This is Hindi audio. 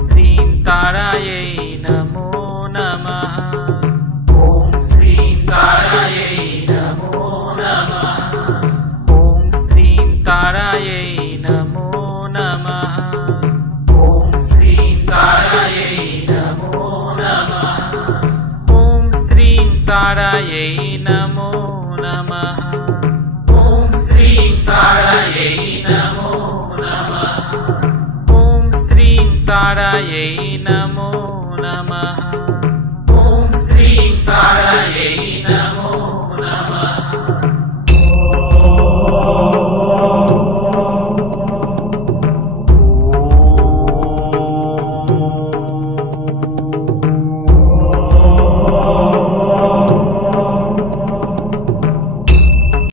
श्रीं तारायै नमो नमः। ॐ श्रीं तारायै नमो नमः। ॐ श्रीं तारायै नमो नमः। ॐ श्रीं तारायै नमो नमः। ॐ श्रीं तारायै नमो नमः। ॐ श्रीं तारायै नमो नमः। ॐ श्रीं तारायै